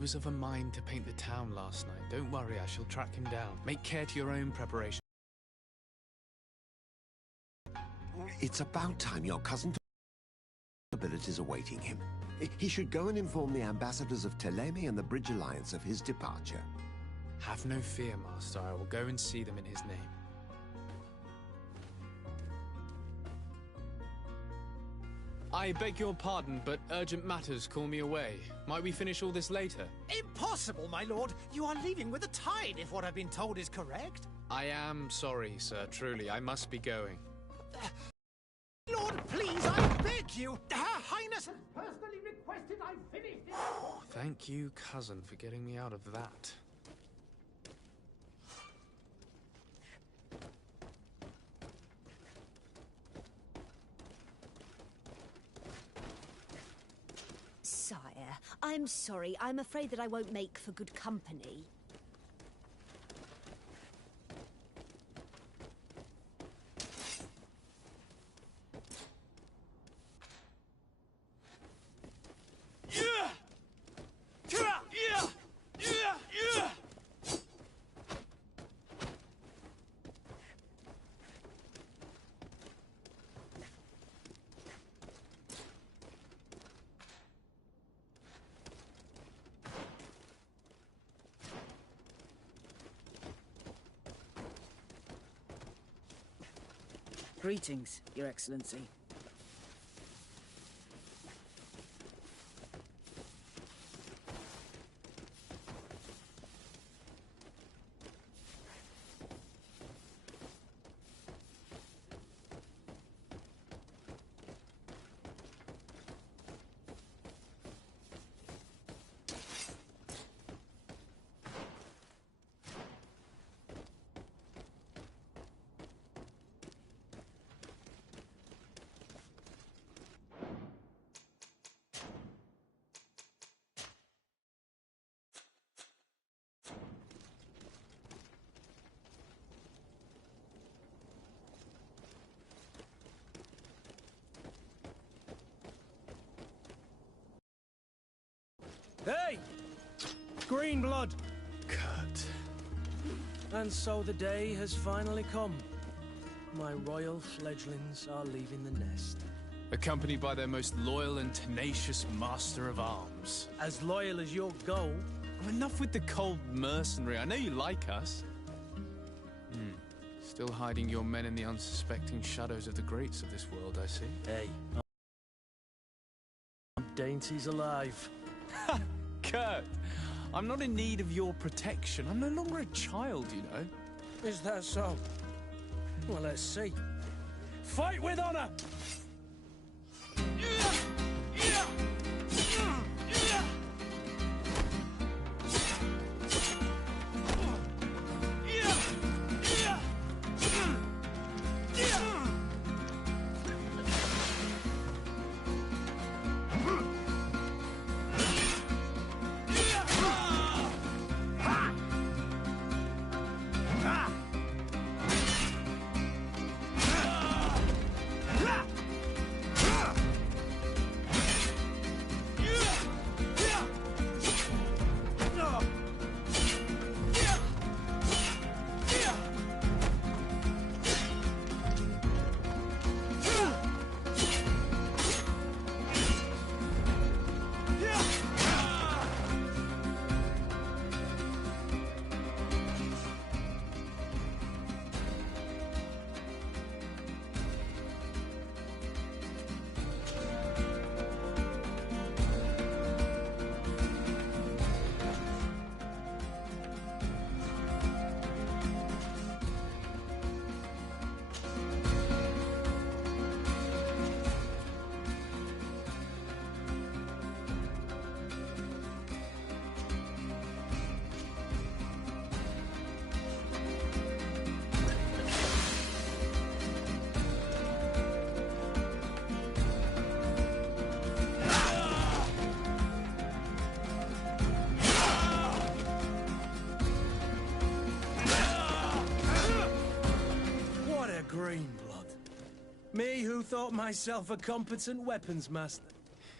He was of a mind to paint the town last night. Don't worry, I shall track him down. Make care to your own preparation. It's about time your cousin abilities awaiting him. He should go and inform the ambassadors of Teleme and the Bridge Alliance of his departure. Have no fear, Master. I will go and see them in his name. I beg your pardon, but urgent matters call me away. Might we finish all this later? Impossible, my lord! You are leaving with the tide, if what I've been told is correct. I am sorry, sir. Truly, I must be going. Lord, please, I beg you! Her Highness has personally requested I finish this... Thank you, cousin, for getting me out of that. Sire, I'm sorry. I'm afraid that I won't make for good company. Greetings, Your Excellency. Hey! Green blood! Kurt. And so the day has finally come. My royal fledglings are leaving the nest. Accompanied by their most loyal and tenacious master of arms. As loyal as your goal. Oh, enough with the cold mercenary. I know you like us. Still hiding your men in the unsuspecting shadows of the greats of this world, I see. Hey, I'm dainties alive. Kurt, I'm not in need of your protection. I'm no longer a child, you know. Is that so? Well, let's see. Fight with honor! Green blood. Me who thought myself a competent weapons master.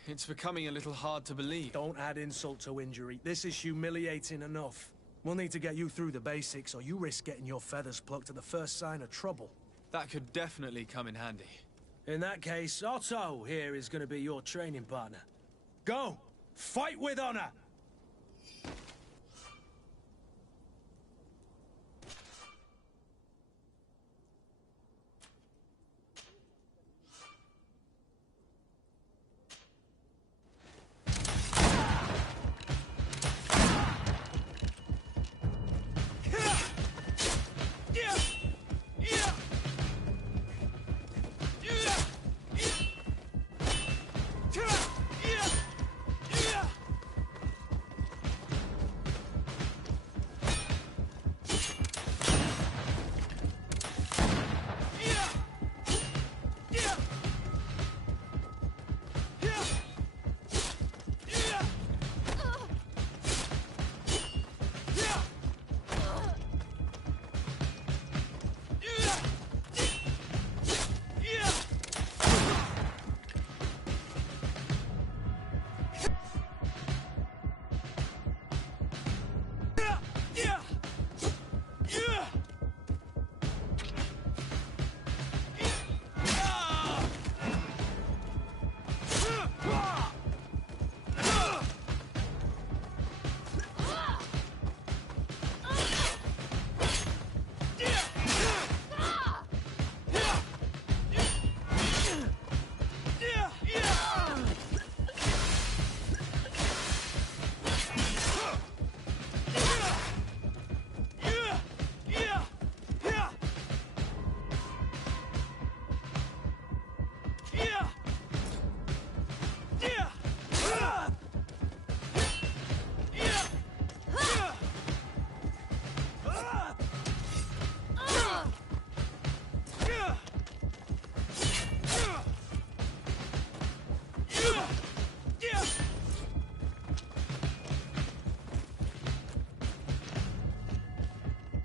It's becoming a little hard to believe. Don't add insult to injury. This is humiliating enough. We'll need to get you through the basics, or you risk getting your feathers plucked at the first sign of trouble. That could definitely come in handy. In that case, Otto here is going to be your training partner. Go! Fight with honor!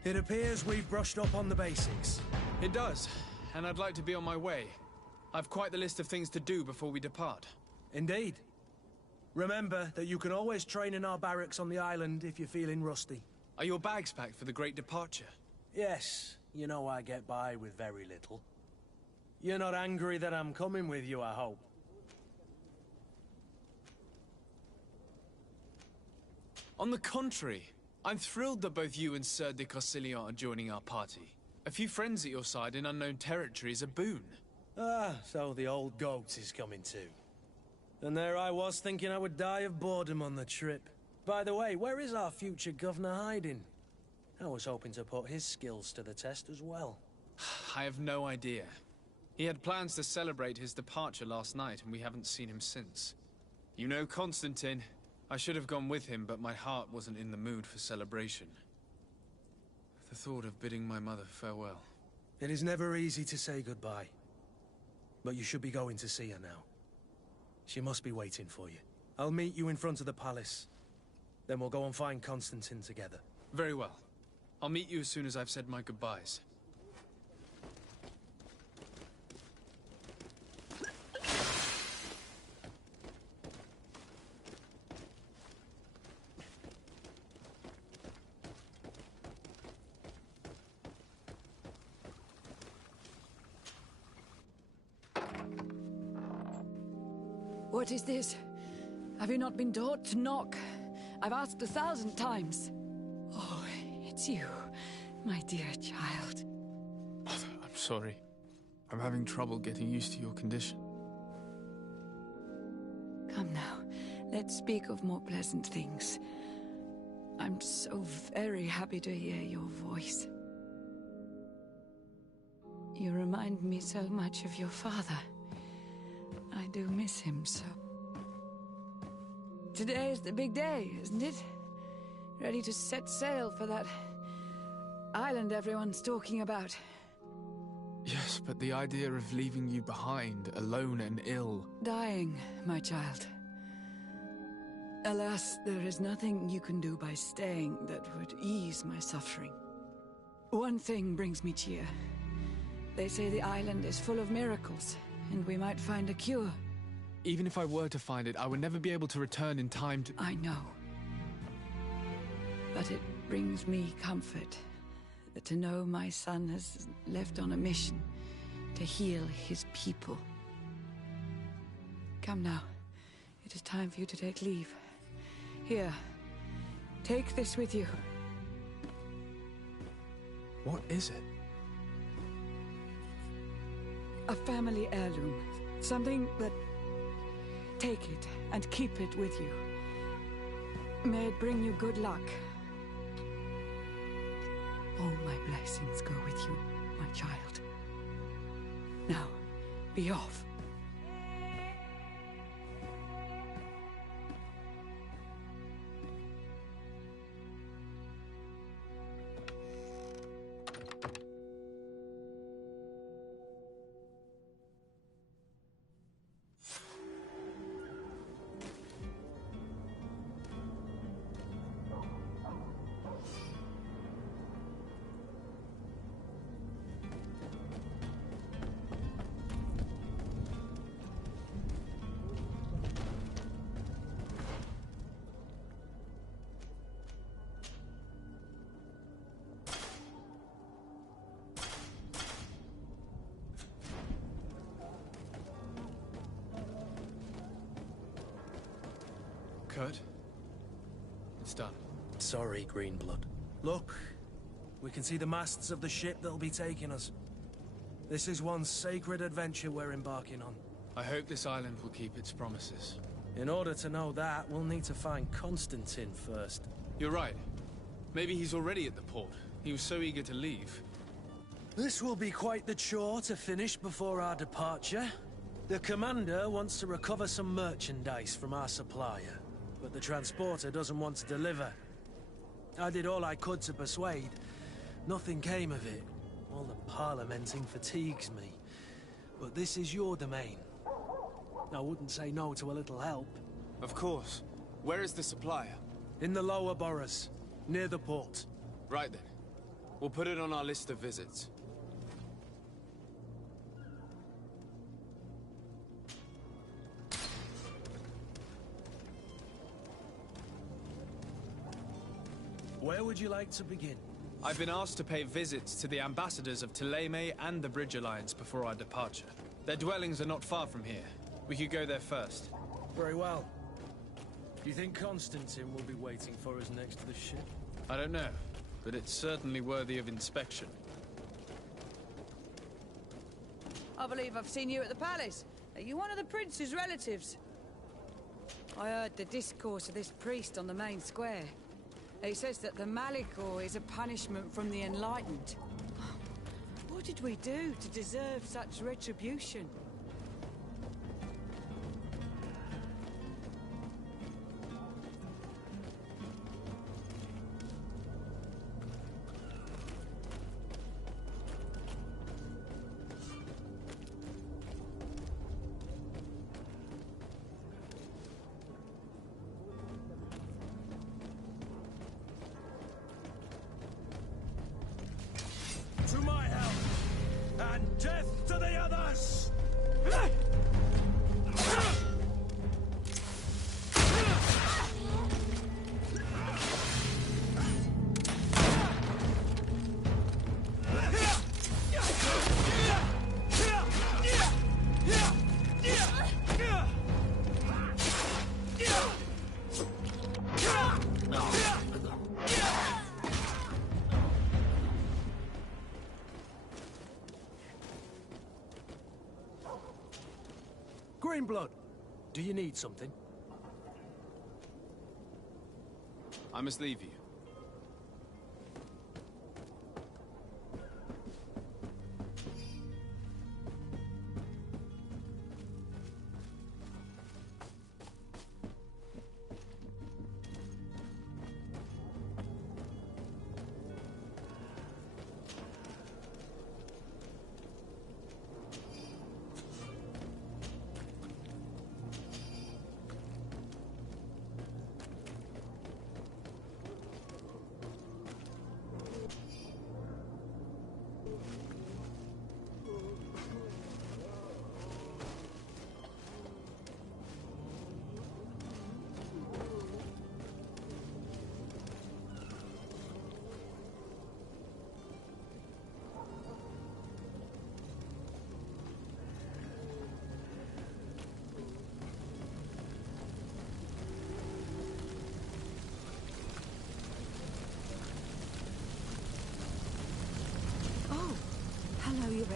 It appears we've brushed up on the basics. It does, and I'd like to be on my way. I've quite the list of things to do before we depart. Indeed. Remember that you can always train in our barracks on the island if you're feeling rusty. Are your bags packed for the great departure? Yes, you know I get by with very little. You're not angry that I'm coming with you, I hope. On the contrary, I'm thrilled that both you and Sir de Corsillon are joining our party. A few friends at your side in unknown territory is a boon. Ah, so the old goat is coming too. And there I was thinking I would die of boredom on the trip. By the way, where is our future governor hiding? I was hoping to put his skills to the test as well. I have no idea. He had plans to celebrate his departure last night, and we haven't seen him since. You know Constantine. I should have gone with him, but my heart wasn't in the mood for celebration. The thought of bidding my mother farewell. It is never easy to say goodbye. But you should be going to see her now. She must be waiting for you. I'll meet you in front of the palace. Then we'll go and find Constantine together. Very well. I'll meet you as soon as I've said my goodbyes. What is this? Have you not been taught to knock? I've asked 1,000 times. Oh, it's you, my dear child. I'm sorry. I'm having trouble getting used to your condition. Come now, let's speak of more pleasant things. I'm so very happy to hear your voice. You remind me so much of your father. I do miss him so. Today is the big day, isn't it? Ready to set sail for that island everyone's talking about. Yes, but the idea of leaving you behind, alone and ill... Dying, my child. Alas, there is nothing you can do by staying that would ease my suffering. One thing brings me cheer. They say the island is full of miracles, and we might find a cure. Even if I were to find it, I would never be able to return in time to... I know. But it brings me comfort to know my son has left on a mission to heal his people. Come now. It is time for you to take leave. Here, take this with you. What is it? A family heirloom. Something that... Take it and keep it with you. May it bring you good luck. All my blessings go with you, my child. Now, be off. Kurt? It's done. Sorry, Greenblood. Look, we can see the masts of the ship that'll be taking us. This is one sacred adventure we're embarking on. I hope this island will keep its promises. In order to know that, we'll need to find Constantine first. You're right. Maybe he's already at the port. He was so eager to leave. This will be quite the chore to finish before our departure. The commander wants to recover some merchandise from our supplier, but the transporter doesn't want to deliver. I did all I could to persuade. Nothing came of it. All the parliamenting fatigues me. But this is your domain. I wouldn't say no to a little help. Of course. Where is the supplier? In the lower boroughs, near the port. Right then. We'll put it on our list of visits. Where would you like to begin? I've been asked to pay visits to the ambassadors of Thélème and the Bridge Alliance before our departure. Their dwellings are not far from here. We could go there first. Very well. Do you think Constantine will be waiting for us next to the ship? I don't know, but it's certainly worthy of inspection. I believe I've seen you at the palace. Are you one of the prince's relatives? I heard the discourse of this priest on the main square. He says that the Malicor is a punishment from the Enlightened. What did we do to deserve such retribution? To my help, and death to the others! Greenblood, do you need something? I must leave you.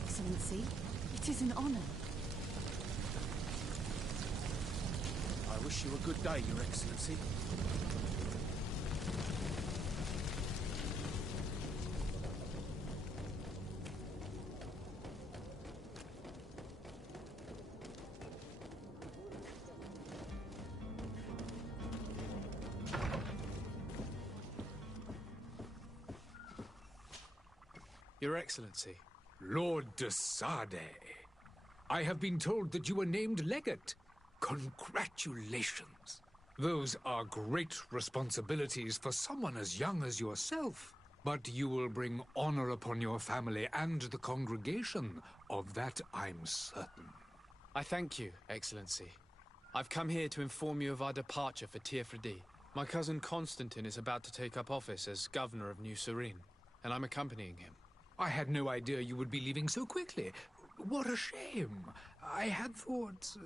Excellency. It is an honor. I wish you a good day, Your Excellency. Your Excellency. Lord de Sade, I have been told that you were named legate. Congratulations. Those are great responsibilities for someone as young as yourself. But you will bring honor upon your family and the congregation. Of that I'm certain. I thank you, Excellency. I've come here to inform you of our departure for Tirfredi. My cousin Constantine is about to take up office as governor of New Serene, and I'm accompanying him. I had no idea you would be leaving so quickly. What a shame. I had thought...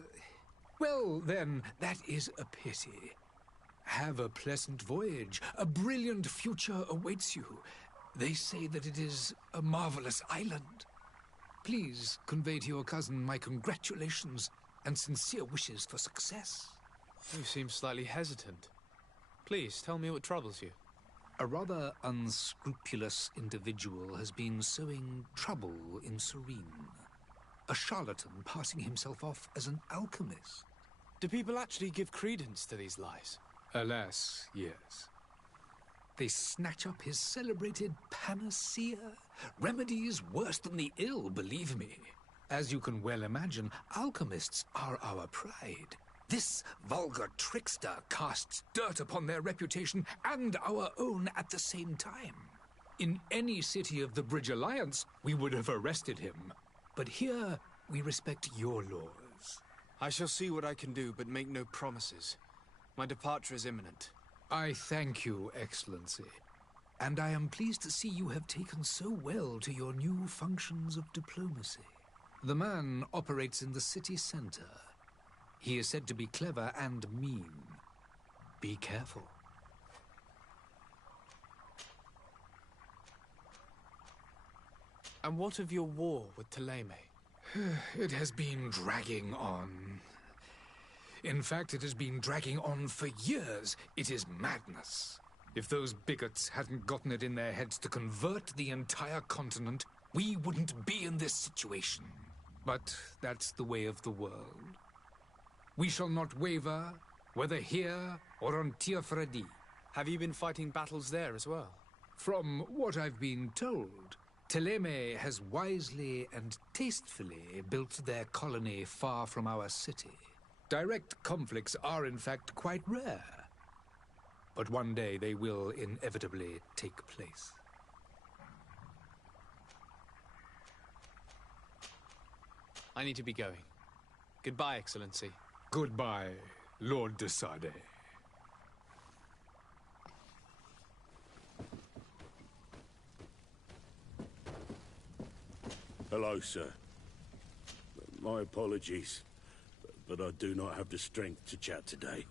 Well, then, that is a pity. Have a pleasant voyage. A brilliant future awaits you. They say that it is a marvelous island. Please convey to your cousin my congratulations and sincere wishes for success. You seem slightly hesitant. Please, tell me what troubles you. A rather unscrupulous individual has been sowing trouble in Serene. A charlatan passing himself off as an alchemist. Do people actually give credence to these lies? Alas, yes. They snatch up his celebrated panacea. Remedies worse than the ill, believe me. As you can well imagine, alchemists are our pride. This vulgar trickster casts dirt upon their reputation and our own at the same time. In any city of the Bridge Alliance, we would have arrested him. But here, we respect your laws. I shall see what I can do, but make no promises. My departure is imminent. I thank you, Excellency. And I am pleased to see you have taken so well to your new functions of diplomacy. The man operates in the city center. He is said to be clever and mean. Be careful. And what of your war with Thélème? It has been dragging on. In fact, it has been dragging on for years. It is madness. If those bigots hadn't gotten it in their heads to convert the entire continent, we wouldn't be in this situation. But that's the way of the world. We shall not waver, whether here or on Tirfredi. Have you been fighting battles there as well? From what I've been told, Thélème has wisely and tastefully built their colony far from our city. Direct conflicts are, in fact, quite rare. But one day they will inevitably take place. I need to be going. Goodbye, Excellency. Goodbye, Lord de Sade. Hello, sir. My apologies, but I do not have the strength to chat today.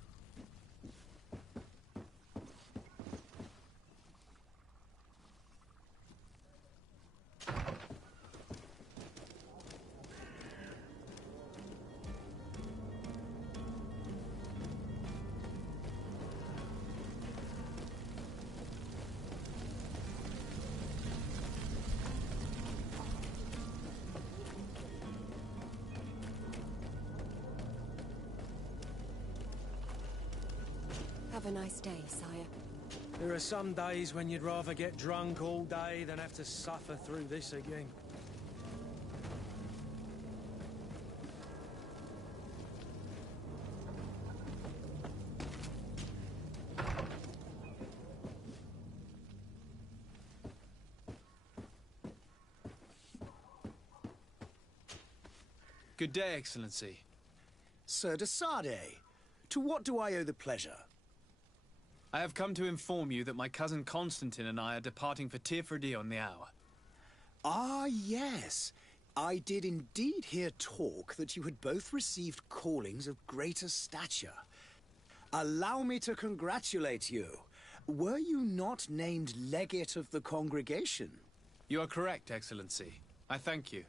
Have a nice day, sire. There are some days when you'd rather get drunk all day than have to suffer through this again. Good day, Excellency. Sir de Sade, to what do I owe the pleasure? I have come to inform you that my cousin Constantine and I are departing for Tirfredi on the hour. Ah, yes. I did indeed hear talk that you had both received callings of greater stature. Allow me to congratulate you. Were you not named legate of the congregation? You are correct, Excellency. I thank you.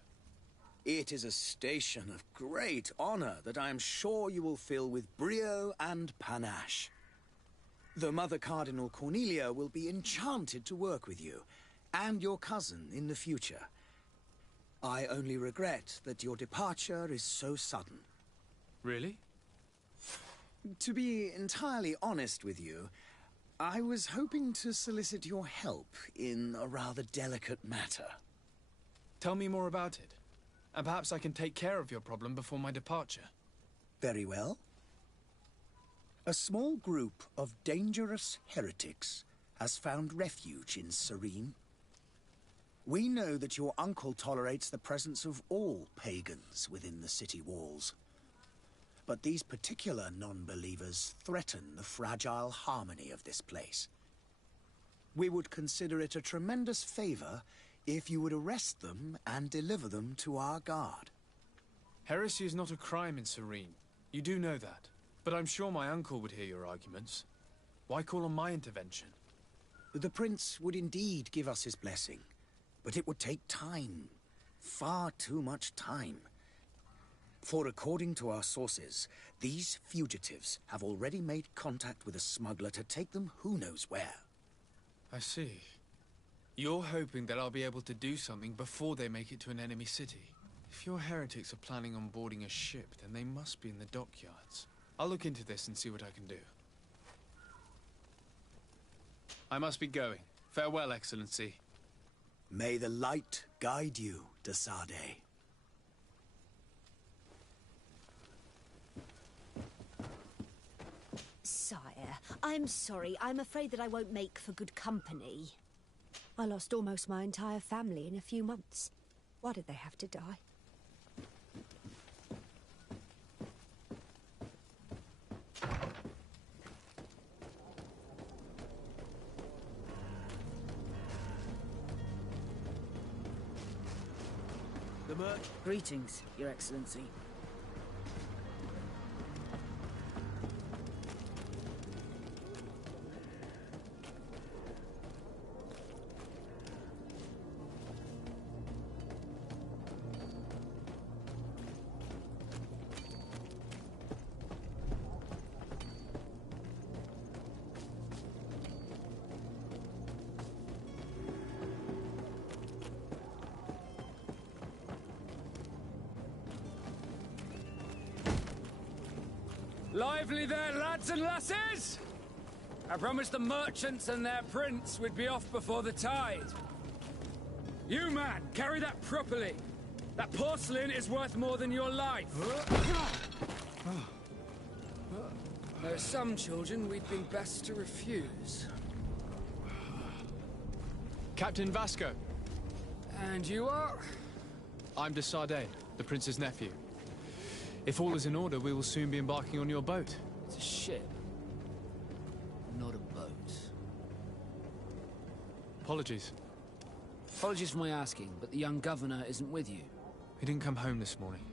It is a station of great honor that I am sure you will fill with brio and panache. The Mother Cardinal Cornelia will be enchanted to work with you, and your cousin in the future. I only regret that your departure is so sudden. Really? To be entirely honest with you, I was hoping to solicit your help in a rather delicate matter. Tell me more about it, and perhaps I can take care of your problem before my departure. Very well. A small group of dangerous heretics has found refuge in Serene. We know that your uncle tolerates the presence of all pagans within the city walls. But these particular non-believers threaten the fragile harmony of this place. We would consider it a tremendous favor if you would arrest them and deliver them to our guard. Heresy is not a crime in Serene. You do know that. But I'm sure my uncle would hear your arguments. Why call on my intervention? The prince would indeed give us his blessing. But it would take time. Far too much time. For according to our sources, these fugitives have already made contact with a smuggler to take them who knows where. I see. You're hoping that I'll be able to do something before they make it to an enemy city. If your heretics are planning on boarding a ship, then they must be in the dockyards. I'll look into this and see what I can do. I must be going. Farewell, Excellency. May the light guide you, de Sade. Sire, I'm sorry. I'm afraid that I won't make for good company. I lost almost my entire family in a few months. Why did they have to die? Greetings, Your Excellency. Lively there, lads and lasses! I promised the merchants and their prince we'd be off before the tide. You, man, carry that properly. That porcelain is worth more than your life. There are some children we'd been best to refuse. Captain Vasco. And you are? I'm de Sade, the prince's nephew. If all is in order, we will soon be embarking on your boat. It's a ship, not a boat. Apologies. Apologies for my asking, but the young governor isn't with you. He didn't come home this morning.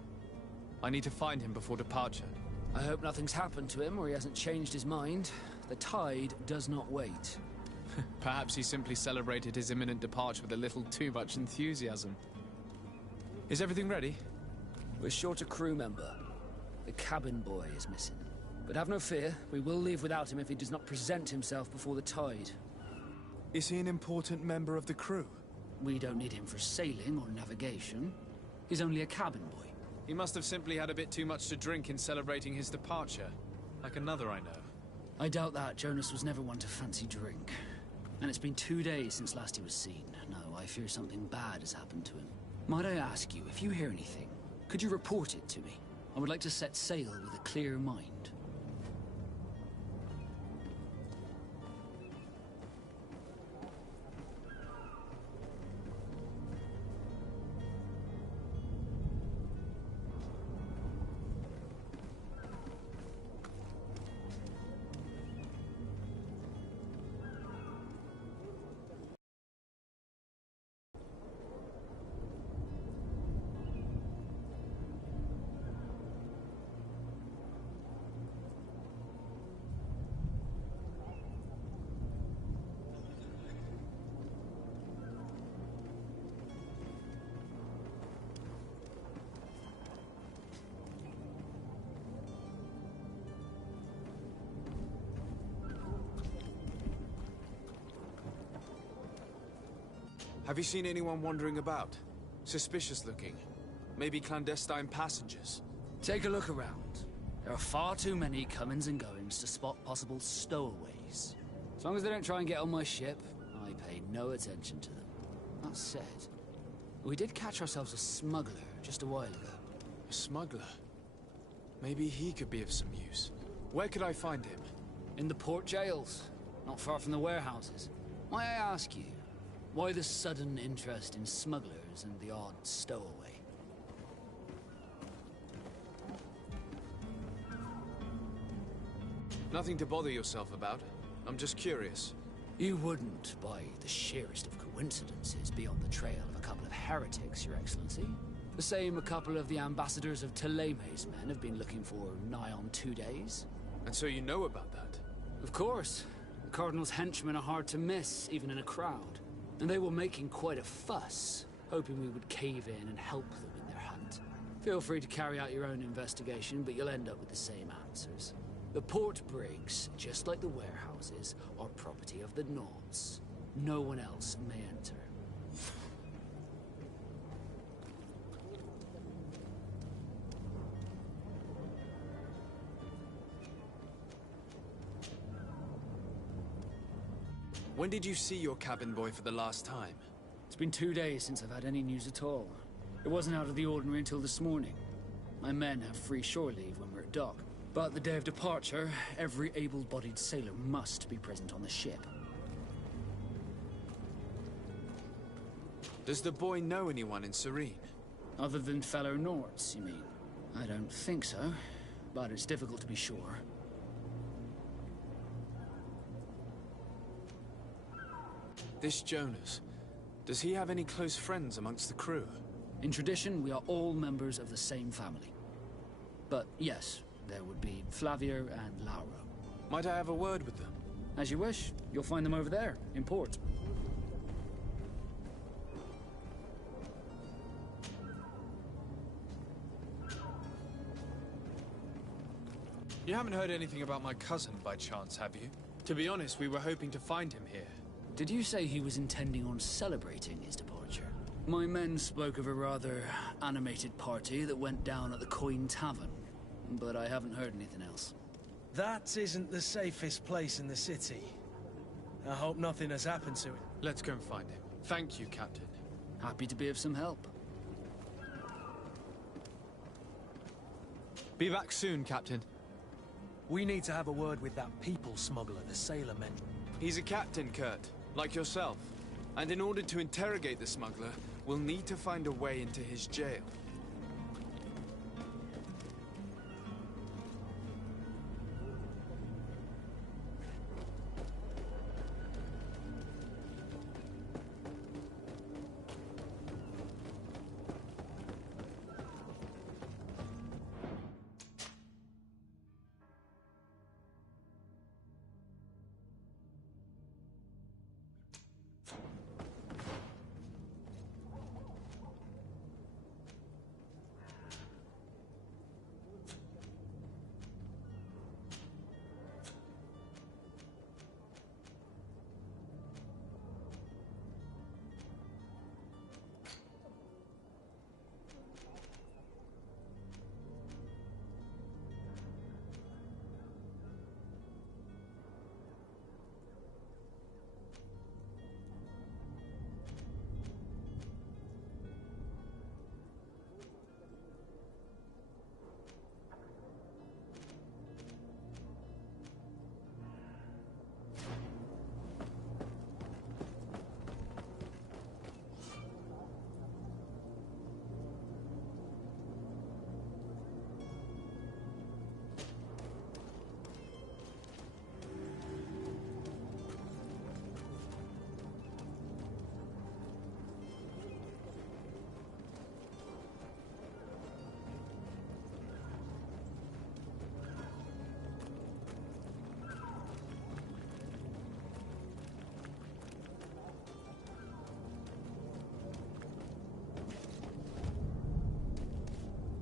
I need to find him before departure. I hope nothing's happened to him or he hasn't changed his mind. The tide does not wait. Perhaps he simply celebrated his imminent departure with a little too much enthusiasm. Is everything ready? We're short a crew member. The cabin boy is missing. But have no fear, we will leave without him if he does not present himself before the tide. Is he an important member of the crew? We don't need him for sailing or navigation. He's only a cabin boy. He must have simply had a bit too much to drink in celebrating his departure. Like another I know. I doubt that. Jonas was never one to fancy drink. And it's been 2 days since last he was seen. No, I fear something bad has happened to him. Might I ask you, if you hear anything, could you report it to me? I would like to set sail with a clear mind. Have you seen anyone wandering about? Suspicious looking. Maybe clandestine passengers? Take a look around. There are far too many comings and goings to spot possible stowaways. As long as they don't try and get on my ship, I pay no attention to them. That said, we did catch ourselves a smuggler just a while ago. A smuggler? Maybe he could be of some use. Where could I find him? In the port jails, not far from the warehouses. Might I ask you, why the sudden interest in smugglers and the odd stowaway? Nothing to bother yourself about. I'm just curious. You wouldn't, by the sheerest of coincidences, be on the trail of a couple of heretics, Your Excellency. The same a couple of the ambassadors of Teleme's men have been looking for nigh on 2 days. And so you know about that? Of course. The Cardinal's henchmen are hard to miss, even in a crowd. And they were making quite a fuss, hoping we would cave in and help them in their hunt. Feel free to carry out your own investigation, but you'll end up with the same answers. The port brigs, just like the warehouses, are property of the Nords. No one else may enter. When did you see your cabin boy for the last time? It's been 2 days since I've had any news at all. It wasn't out of the ordinary until this morning. My men have free shore leave when we're at dock. But the day of departure, every able-bodied sailor must be present on the ship. Does the boy know anyone in Serene? Other than fellow Nords, you mean? I don't think so, but it's difficult to be sure. This Jonas, does he have any close friends amongst the crew? In tradition, we are all members of the same family. But yes, there would be Flavia and Laura. Might I have a word with them? As you wish. You'll find them over there, in port. You haven't heard anything about my cousin by chance, have you? To be honest, we were hoping to find him here. Did you say he was intending on celebrating his departure? My men spoke of a rather animated party that went down at the Coin Tavern, but I haven't heard anything else. That isn't the safest place in the city. I hope nothing has happened to him. Let's go and find him. Thank you, Captain. Happy to be of some help. Be back soon, Captain. We need to have a word with that people smuggler the sailor mentioned. He's a captain, Kurt, like yourself. And in order to interrogate the smuggler, we'll need to find a way into his jail.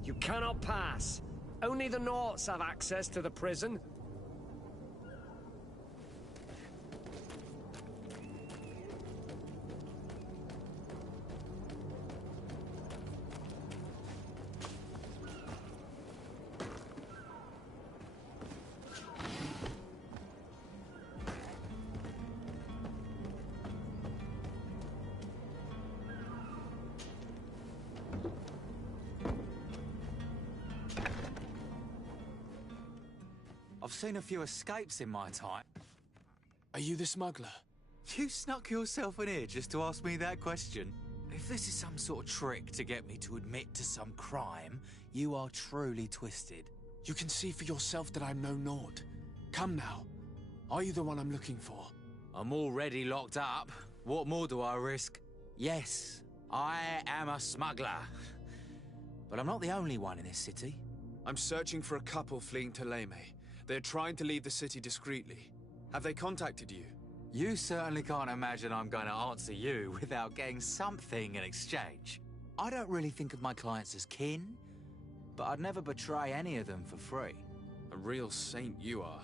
You cannot pass. Only the Nords have access to the prison. I've seen a few escapes in my time. Are you the smuggler? You snuck yourself in here just to ask me that question? If this is some sort of trick to get me to admit to some crime, you are truly twisted. You can see for yourself that I'm no naught. Come now. Are you the one I'm looking for? I'm already locked up. What more do I risk? Yes, I am a smuggler. But I'm not the only one in this city. I'm searching for a couple fleeing to Leme. They're trying to leave the city discreetly. Have they contacted you? You certainly can't imagine I'm going to answer you without getting something in exchange. I don't really think of my clients as kin, but I'd never betray any of them for free. A real saint you are.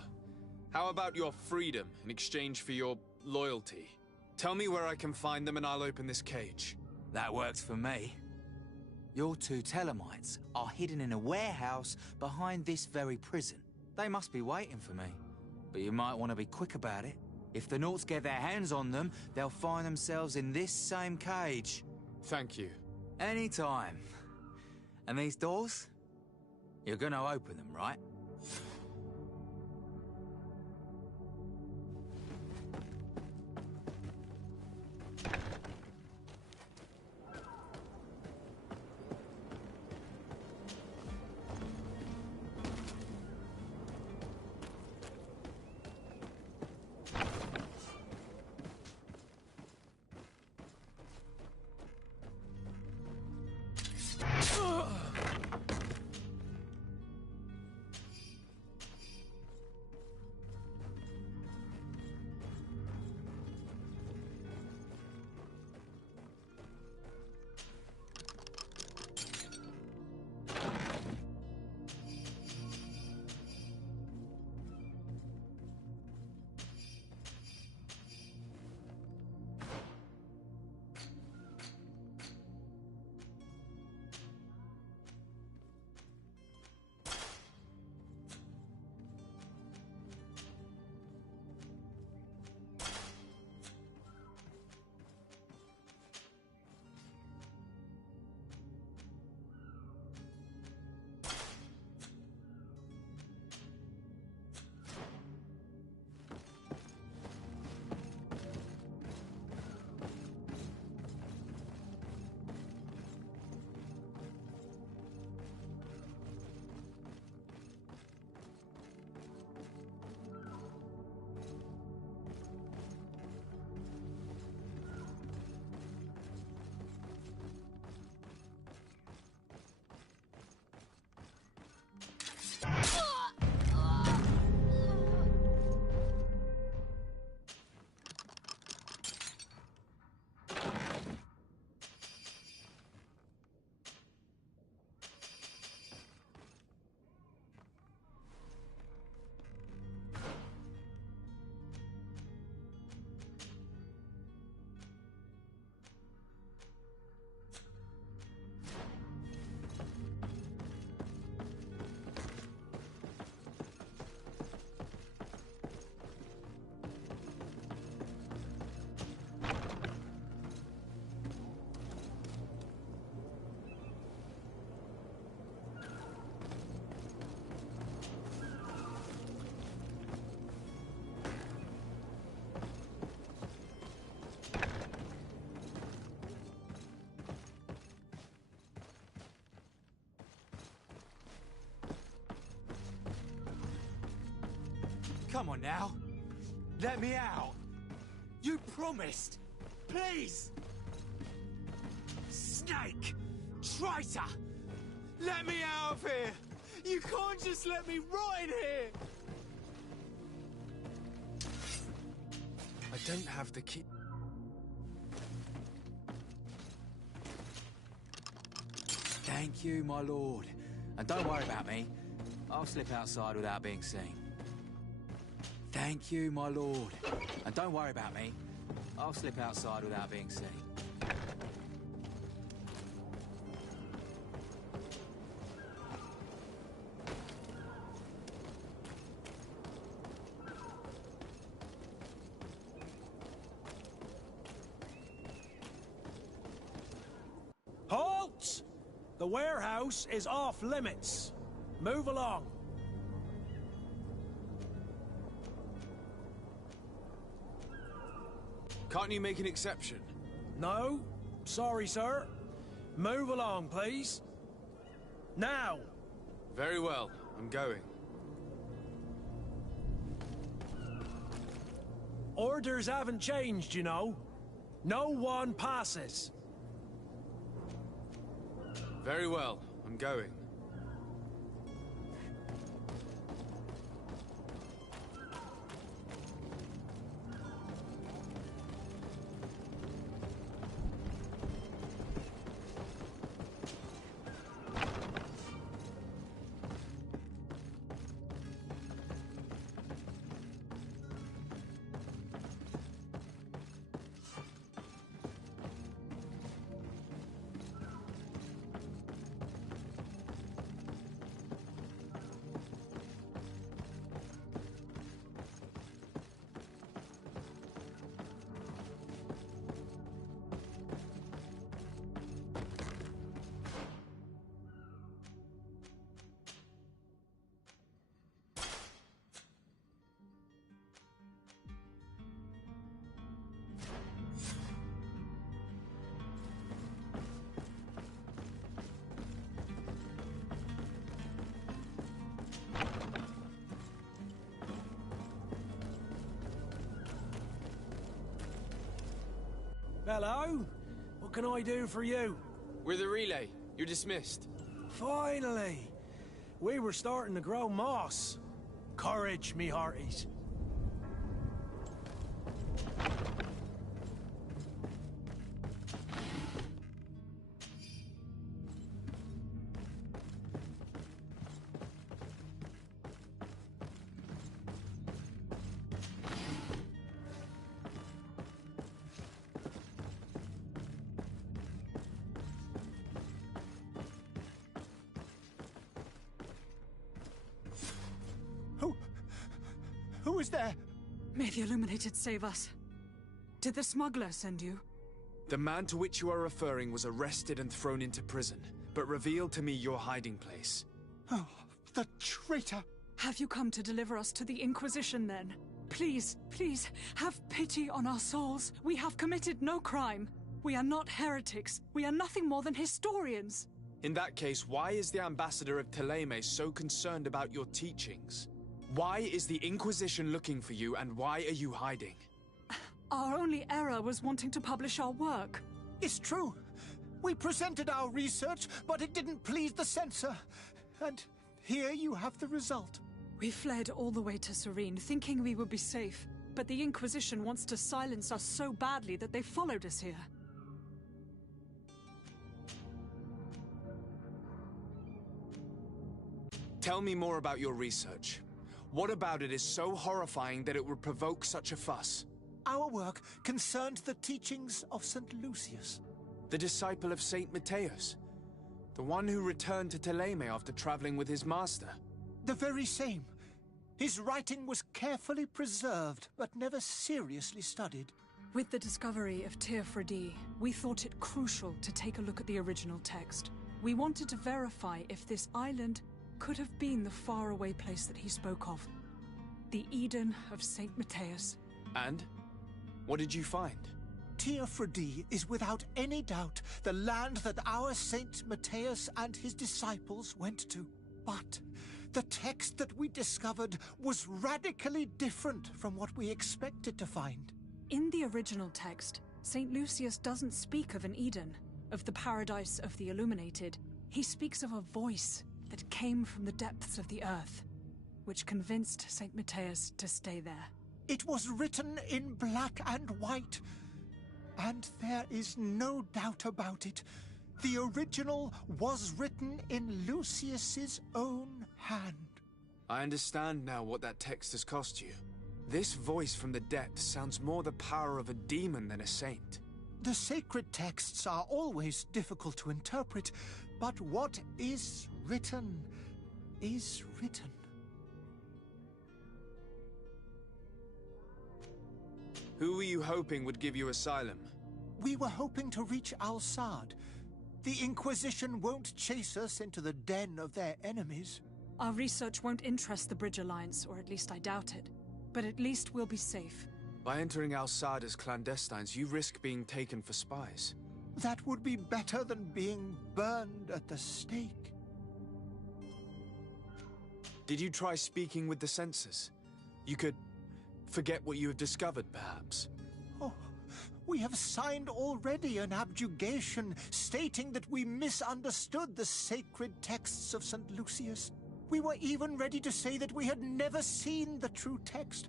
How about your freedom in exchange for your loyalty? Tell me where I can find them and I'll open this cage. That works for me. Your two Telemites are hidden in a warehouse behind this very prison. They must be waiting for me, but you might want to be quick about it. If the Nauts get their hands on them, they'll find themselves in this same cage. Thank you. Anytime. And these doors? You're gonna open them, right? Come on now. Let me out. You promised. Please. Snake! Traitor! Let me out of here! You can't just let me rot in here! I don't have the key. Thank you, my lord. And don't worry about me. I'll slip outside without being seen. Thank you, my lord. And don't worry about me. I'll slip outside without being seen. Halt! The warehouse is off limits. Move along. Can't you make an exception? No? Sorry, sir. Move along, please. Now! Very well, I'm going. Orders haven't changed, you know. No one passes. Very well, I'm going. Hello? What can I do for you? We're the relay. You're dismissed. Finally! We were starting to grow moss. Courage, me hearties. Who is there? May the Illuminated save us. Did the smuggler send you? The man to which you are referring was arrested and thrown into prison, but revealed to me your hiding place. Oh, the traitor! Have you come to deliver us to the Inquisition, then? Please, please, have pity on our souls. We have committed no crime. We are not heretics. We are nothing more than historians. In that case, why is the ambassador of Thélème so concerned about your teachings? Why is the Inquisition looking for you, and why are you hiding? Our only error was wanting to publish our work. It's true. We presented our research, but it didn't please the censor. And here you have the result. We fled all the way to Serene, thinking we would be safe. But the Inquisition wants to silence us so badly that they followed us here. Tell me more about your research. What about it is so horrifying that it would provoke such a fuss? Our work concerned the teachings of St. Lucius. The disciple of Saint Matthias. The one who returned to Thélème after traveling with his master. The very same. His writing was carefully preserved, but never seriously studied. With the discovery of Teofredi, we thought it crucial to take a look at the original text. We wanted to verify if this island could have been the faraway place that he spoke of. The Eden of Saint Matthias. And? What did you find? Teofredi is without any doubt the land that our Saint Matthias and his disciples went to. But the text that we discovered was radically different from what we expected to find. In the original text, Saint Lucius doesn't speak of an Eden, of the paradise of the Illuminated. He speaks of a voice that came from the depths of the earth, which convinced Saint Matthias to stay there. It was written in black and white, and there is no doubt about it. The original was written in Lucius's own hand. I understand now what that text has cost you. This voice from the depths sounds more the power of a demon than a saint. The sacred texts are always difficult to interpret, but what is written is written. Who were you hoping would give you asylum? We were hoping to reach Al-Sad. The Inquisition won't chase us into the den of their enemies. Our research won't interest the Bridge Alliance, or at least I doubt it. But at least we'll be safe. By entering Al-Sad's clandestines, you risk being taken for spies. That would be better than being burned at the stake. Did you try speaking with the censors? You could forget what you have discovered, perhaps. Oh, we have signed already an abjugation stating that we misunderstood the sacred texts of St. Lucius. We were even ready to say that we had never seen the true text,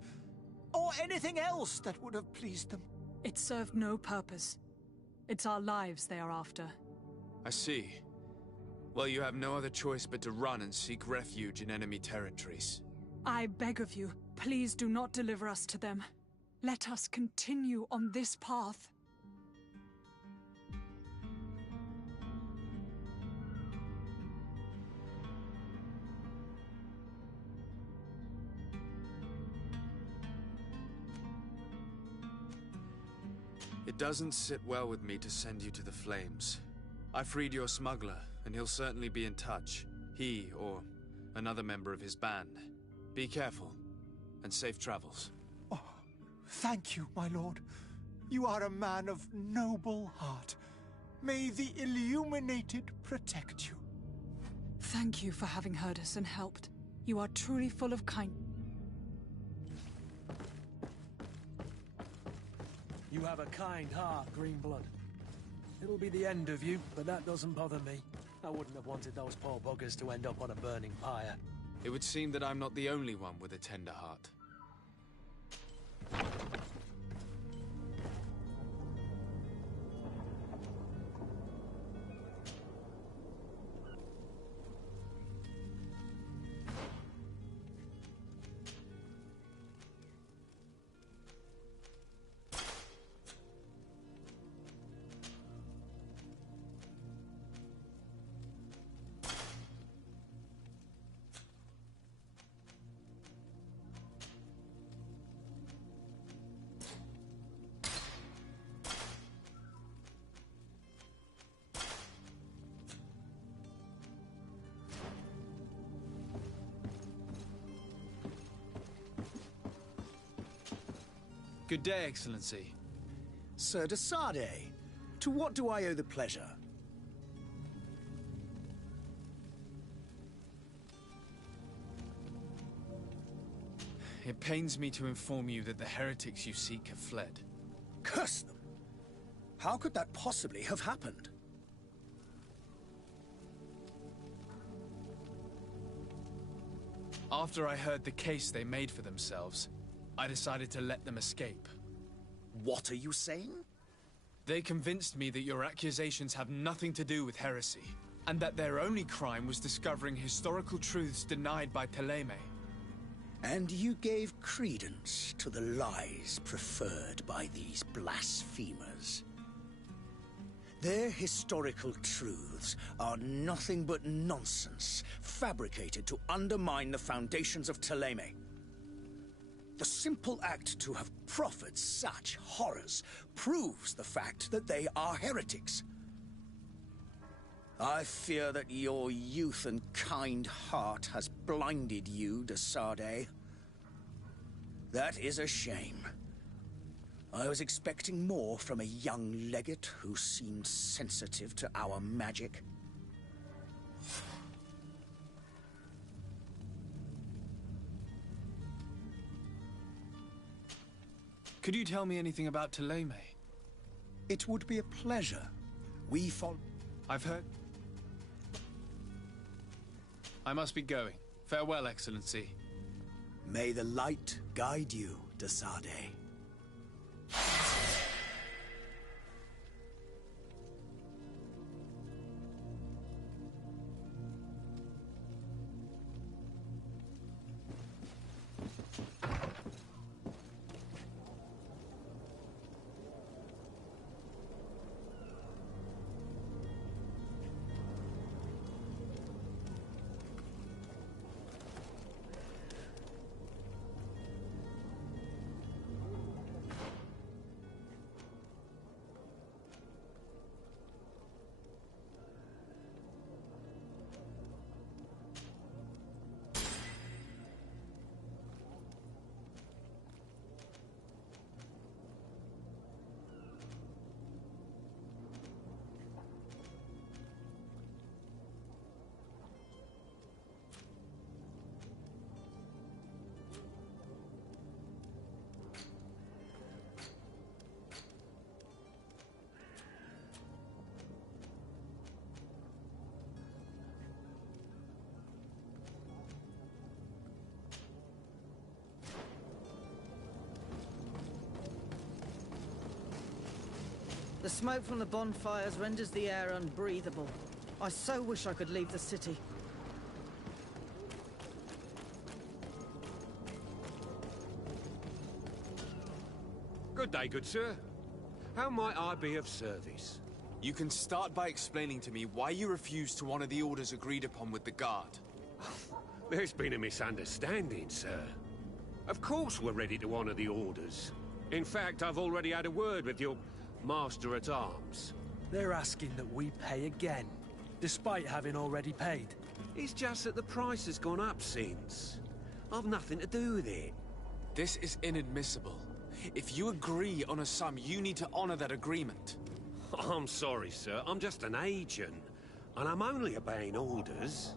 or anything else that would have pleased them. It served no purpose. It's our lives they are after. I see. Well, you have no other choice but to run and seek refuge in enemy territories. I beg of you, please do not deliver us to them. Let us continue on this path. It doesn't sit well with me to send you to the flames. I freed your smuggler, and he'll certainly be in touch. He, or another member of his band. Be careful, and safe travels. Oh, thank you, my lord. You are a man of noble heart. May the Illuminated protect you. Thank you for having heard us and helped. You are truly full of kindness. You have a kind heart, Greenblood. It'll be the end of you, but that doesn't bother me. I wouldn't have wanted those poor buggers to end up on a burning pyre. It would seem that I'm not the only one with a tender heart. Good day, Excellency. Sir de Sardet, to what do I owe the pleasure? It pains me to inform you that the heretics you seek have fled. Curse them! How could that possibly have happened? After I heard the case they made for themselves, I decided to let them escape. What are you saying? They convinced me that your accusations have nothing to do with heresy, and that their only crime was discovering historical truths denied by Thélème. And you gave credence to the lies preferred by these blasphemers. Their historical truths are nothing but nonsense, fabricated to undermine the foundations of Thélème. The simple act to have proffered such horrors proves the fact that they are heretics. I fear that your youth and kind heart has blinded you, de Sardet. That is a shame. I was expecting more from a young legate who seemed sensitive to our magic. Could you tell me anything about Thélème? It would be a pleasure. We follow... I've heard... I must be going. Farewell, Excellency. May the light guide you, de Sardet. The smoke from the bonfires renders the air unbreathable. I so wish I could leave the city. Good day, good sir. How might I be of service? You can start by explaining to me why you refused to honor the orders agreed upon with the guard. There's been a misunderstanding, sir. Of course we're ready to honor the orders. In fact, I've already had a word with your master-at-arms. They're asking that we pay again, despite having already paid. It's just that the price has gone up since. I've nothing to do with it. This is inadmissible. If you agree on a sum, you need to honor that agreement. I'm sorry, sir. I'm just an agent. And I'm only obeying orders.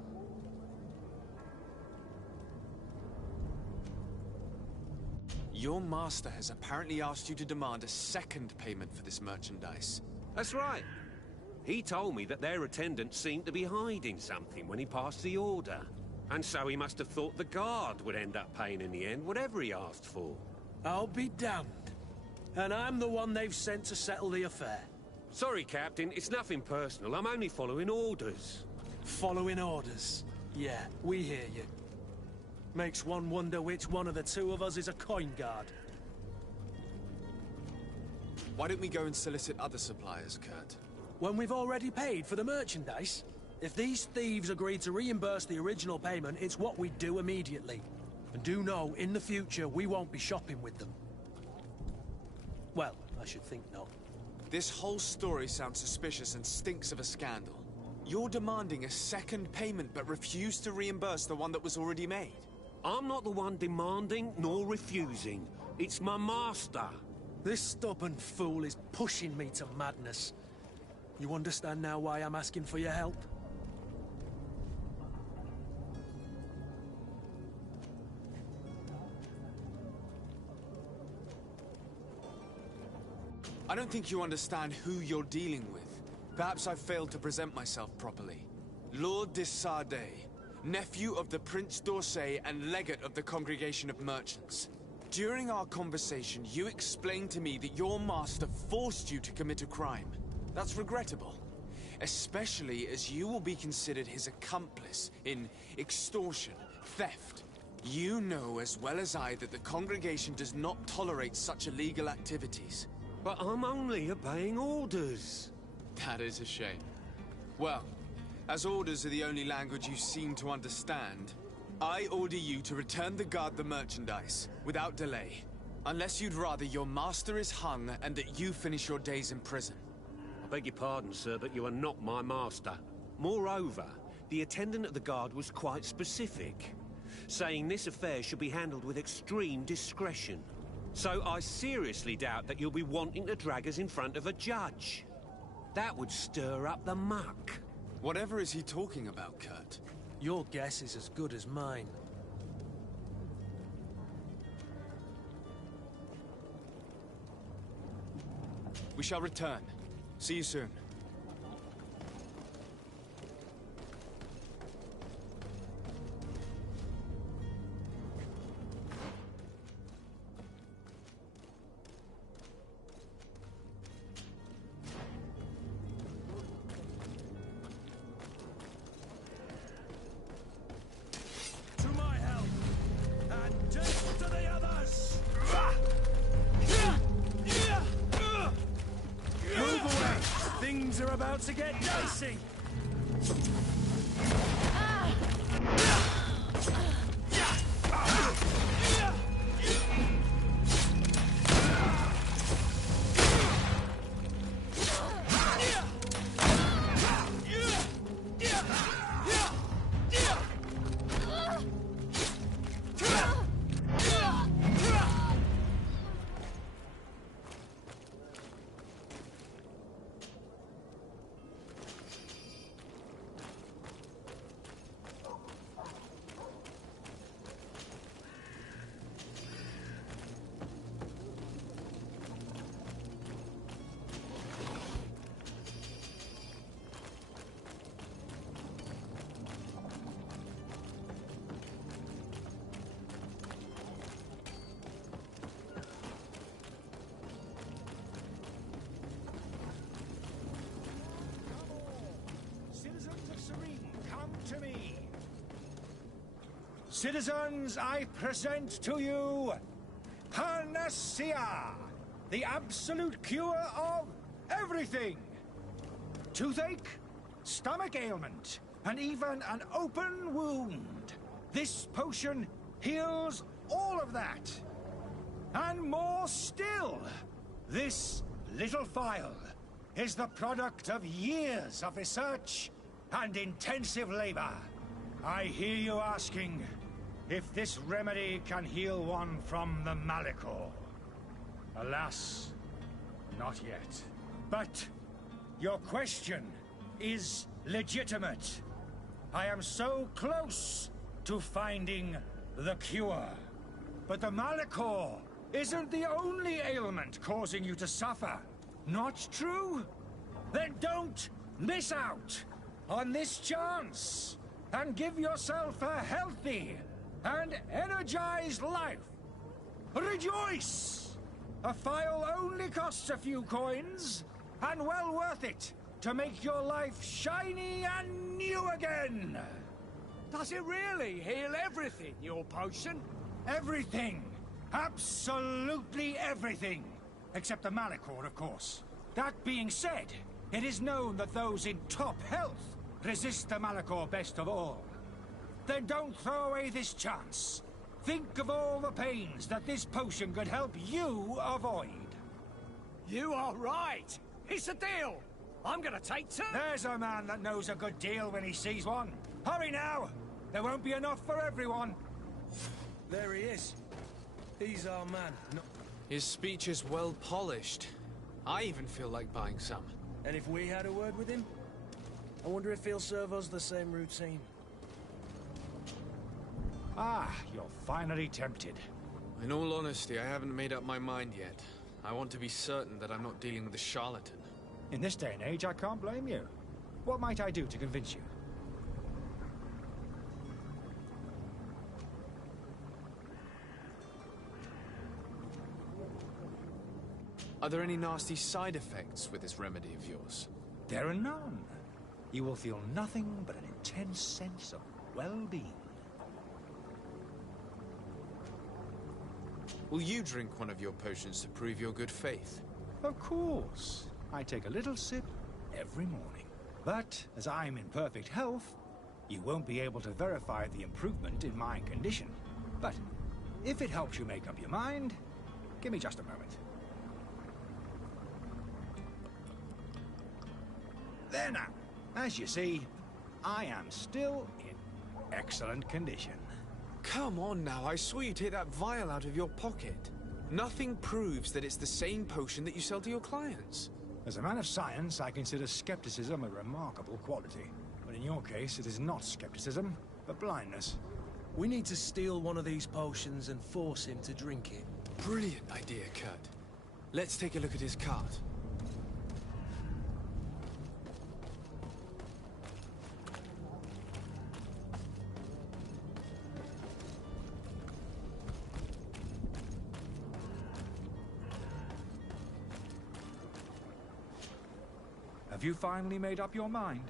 Your master has apparently asked you to demand a second payment for this merchandise. That's right. He told me that their attendant seemed to be hiding something when he passed the order. And so he must have thought the guard would end up paying in the end, whatever he asked for. I'll be damned. And I'm the one they've sent to settle the affair. Sorry, Captain. It's nothing personal. I'm only following orders. Following orders? Yeah, we hear you. Makes one wonder which one of the two of us is a coin guard. Why don't we go and solicit other suppliers, Kurt? When we've already paid for the merchandise? If these thieves agreed to reimburse the original payment, it's what we'd do immediately. And do know, in the future, we won't be shopping with them. Well, I should think not. This whole story sounds suspicious and stinks of a scandal. You're demanding a second payment but refuse to reimburse the one that was already made. I'm not the one demanding nor refusing. It's my master. This stubborn fool is pushing me to madness. You understand now why I'm asking for your help? I don't think you understand who you're dealing with. Perhaps I failed to present myself properly. Lord de Sardet, nephew of the Prince d'Orsay and legate of the Congregation of Merchants. During our conversation, you explained to me that your master forced you to commit a crime. That's regrettable, especially as you will be considered his accomplice in extortion, theft. You know as well as I that the Congregation does not tolerate such illegal activities. But I'm only obeying orders. That is a shame. Well, as orders are the only language you seem to understand, I order you to return the guard the merchandise, without delay. Unless you'd rather your master is hung and that you finish your days in prison. I beg your pardon, sir, but you are not my master. Moreover, the attendant at the guard was quite specific, saying this affair should be handled with extreme discretion. So I seriously doubt that you'll be wanting to drag us in front of a judge. That would stir up the muck. Whatever is he talking about, Kurt? Your guess is as good as mine. We shall return. See you soon. Things are about to get dicey. Citizens, I present to you Panacea, the absolute cure of everything. Toothache, stomach ailment, and even an open wound. This potion heals all of that. And more still, this little phial is the product of years of research and intensive labor. I hear you asking if this remedy can heal one from the Malicor. Alas, not yet. But your question is legitimate. I am so close to finding the cure. But the Malicor isn't the only ailment causing you to suffer. Not true? Then don't miss out on this chance and give yourself a healthy and energized life. Rejoice! A phial only costs a few coins, and well worth it to make your life shiny and new again. Does it really heal everything, your potion? Everything. Absolutely everything. Except the Malicor, of course. That being said, it is known that those in top health resist the Malicor best of all. Then don't throw away this chance. Think of all the pains that this potion could help you avoid. You are right. It's a deal. I'm gonna take two. There's a man that knows a good deal when he sees one. Hurry now. There won't be enough for everyone. There he is. He's our man. No. His speech is well polished. I even feel like buying some. And if we had a word with him? I wonder if he'll serve us the same routine. Ah, you're finally tempted. In all honesty, I haven't made up my mind yet. I want to be certain that I'm not dealing with a charlatan. In this day and age, I can't blame you. What might I do to convince you? Are there any nasty side effects with this remedy of yours? There are none. You will feel nothing but an intense sense of well-being. Will you drink one of your potions to prove your good faith? Of course. I take a little sip every morning. But as I'm in perfect health, you won't be able to verify the improvement in my condition. But if it helps you make up your mind, give me just a moment. There now. As you see, I am still in excellent condition. Come on now, I swear you take that vial out of your pocket. Nothing proves that it's the same potion that you sell to your clients. As a man of science, I consider skepticism a remarkable quality. But in your case, it is not skepticism, but blindness. We need to steal one of these potions and force him to drink it. Brilliant idea, Kurt. Let's take a look at his cart. Have you finally made up your mind?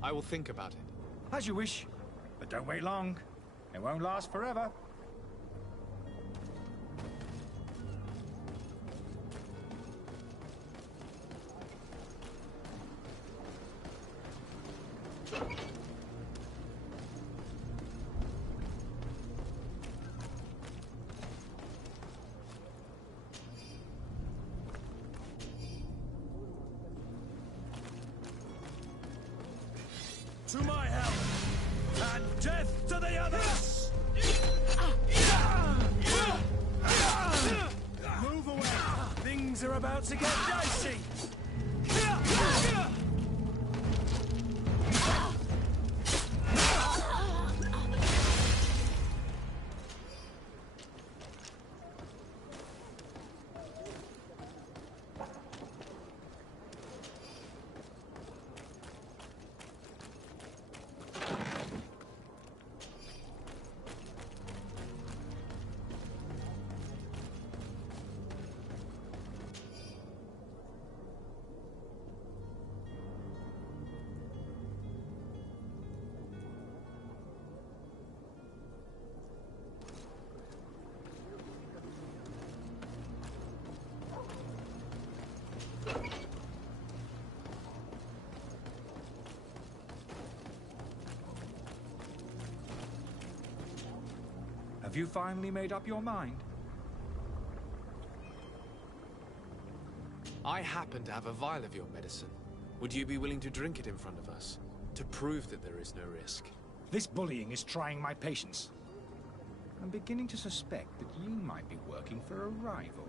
I will think about it. As you wish, but don't wait long. It won't last forever. To my help, and death to the others! Move away! Things are about to get dicey! Have you finally made up your mind? I happen to have a vial of your medicine. Would you be willing to drink it in front of us? To prove that there is no risk? This bullying is trying my patience. I'm beginning to suspect that you might be working for a rival.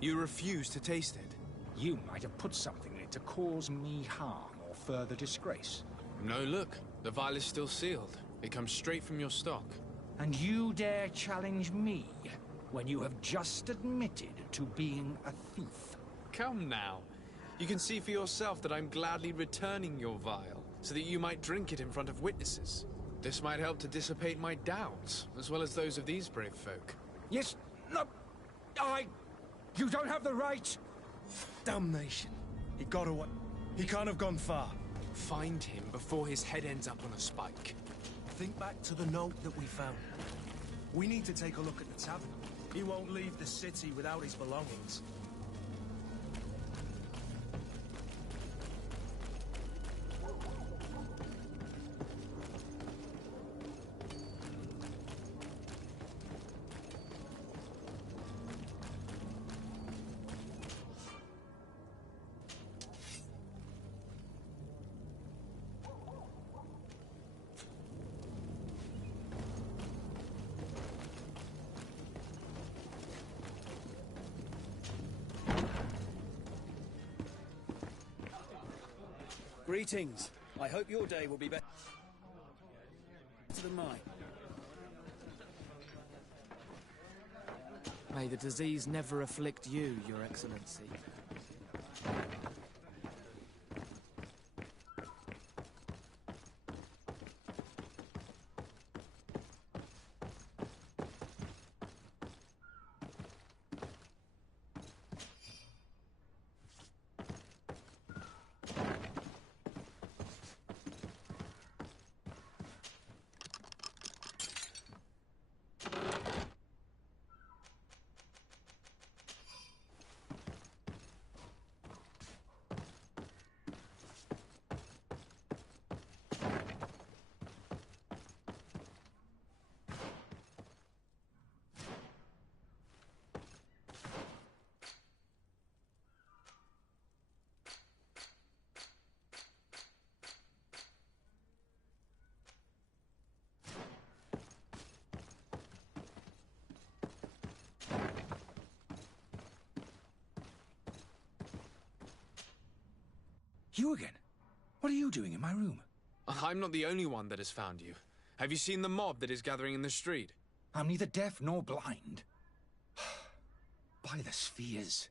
You refuse to taste it? You might have put something in it to cause me harm or further disgrace. No, look. The vial is still sealed. It comes straight from your stock. And you dare challenge me when you have just admitted to being a thief? Come now. You can see for yourself that I'm gladly returning your vial, so that you might drink it in front of witnesses. This might help to dissipate my doubts, as well as those of these brave folk. Yes, no, You don't have the right! Damnation. He got away. He can't have gone far. Find him before his head ends up on a spike. Think back to the note that we found. We need to take a look at the tavern. He won't leave the city without his belongings. Greetings. I hope your day will be better than mine. May the disease never afflict you, Your Excellency. You again? What are you doing in my room? I'm not the only one that has found you. Have you seen the mob that is gathering in the street? I'm neither deaf nor blind. By the spheres.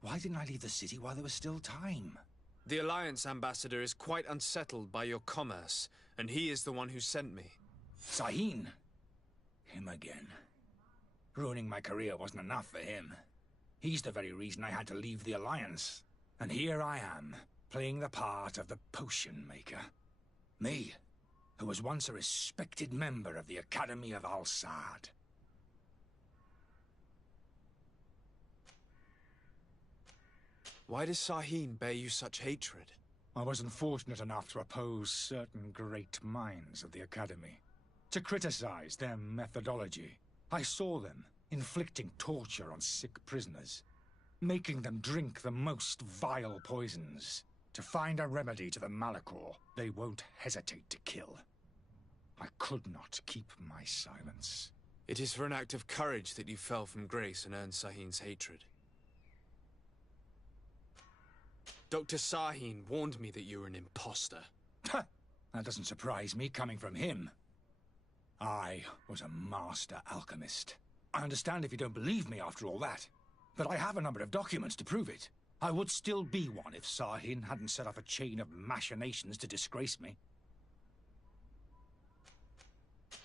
Why didn't I leave the city while there was still time? The Alliance ambassador is quite unsettled by your commerce, and he is the one who sent me. Sahin? Him again. Ruining my career wasn't enough for him. He's the very reason I had to leave the Alliance. And here I am, playing the part of the potion maker. Me, who was once a respected member of the Academy of Al-Saad. Why does Sahin bear you such hatred? I wasn't fortunate enough to oppose certain great minds of the Academy. To criticize their methodology. I saw them inflicting torture on sick prisoners. Making them drink the most vile poisons. To find a remedy to the Malachor they won't hesitate to kill. I could not keep my silence. It is for an act of courage that you fell from grace and earned Sahin's hatred. Dr. Sahin warned me that you were an imposter. That doesn't surprise me coming from him. I was a master alchemist. I understand if you don't believe me after all that. But I have a number of documents to prove it. I would still be one if Sahin hadn't set off a chain of machinations to disgrace me.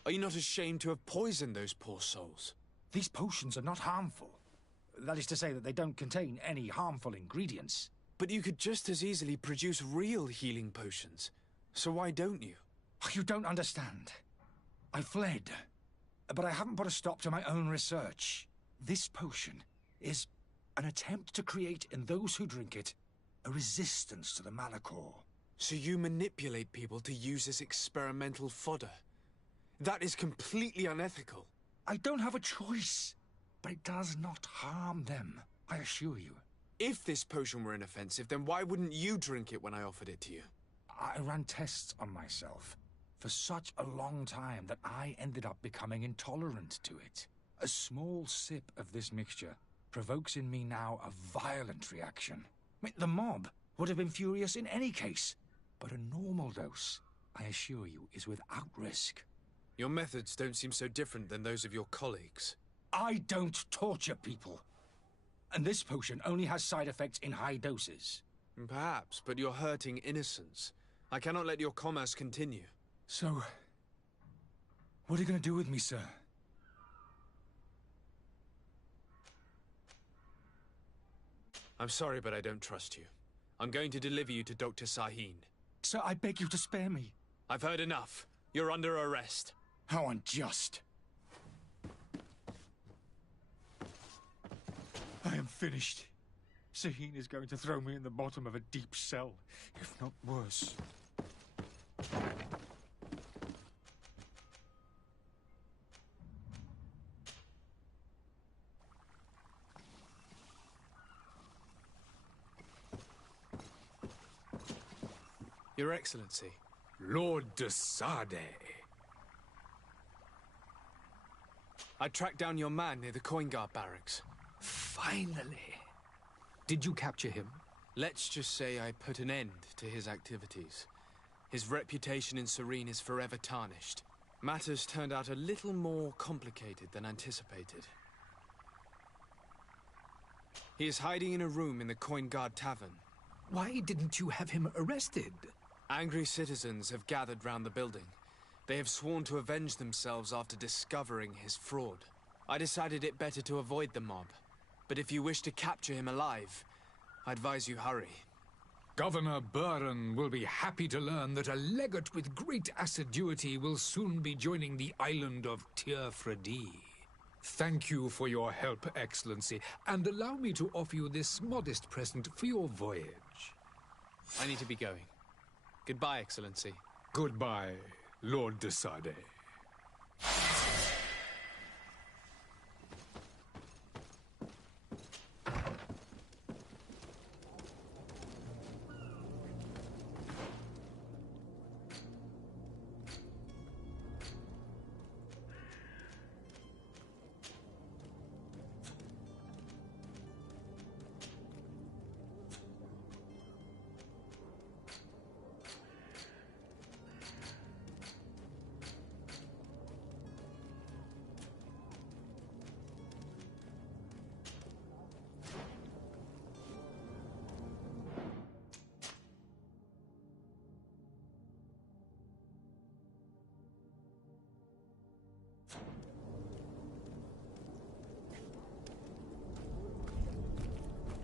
Are you not ashamed to have poisoned those poor souls? These potions are not harmful. That is to say that they don't contain any harmful ingredients. But you could just as easily produce real healing potions. So why don't you? You don't understand. I fled. But I haven't put a stop to my own research. This potion is an attempt to create in those who drink it a resistance to the Malachor. So you manipulate people to use as experimental fodder? That is completely unethical. I don't have a choice, but it does not harm them, I assure you. If this potion were inoffensive, then why wouldn't you drink it when I offered it to you? I ran tests on myself for such a long time that I ended up becoming intolerant to it. A small sip of this mixture provokes in me now a violent reaction. I mean, the mob would have been furious in any case, but a normal dose, I assure you, is without risk. Your methods don't seem so different than those of your colleagues. I don't torture people. And this potion only has side effects in high doses. Perhaps, but you're hurting innocents. I cannot let your commerce continue. So, what are you going to do with me, sir? I'm sorry, but I don't trust you. I'm going to deliver you to Dr. Sahin. Sir, I beg you to spare me. I've heard enough. You're under arrest. How unjust. I am finished. Sahin is going to throw me in the bottom of a deep cell, if not worse. Your Excellency. Lord de Sade. I tracked down your man near the Coin Guard barracks. Finally. Did you capture him? Let's just say I put an end to his activities. His reputation in Serene is forever tarnished. Matters turned out a little more complicated than anticipated. He is hiding in a room in the Coin Guard Tavern. Why didn't you have him arrested? Angry citizens have gathered round the building. They have sworn to avenge themselves after discovering his fraud. I decided it better to avoid the mob. But if you wish to capture him alive, I advise you hurry. Governor Buren will be happy to learn that a legate with great assiduity will soon be joining the island of Teofredi. Thank you for your help, Excellency, and allow me to offer you this modest present for your voyage. I need to be going. Goodbye, Excellency. Goodbye, Lord de Sade.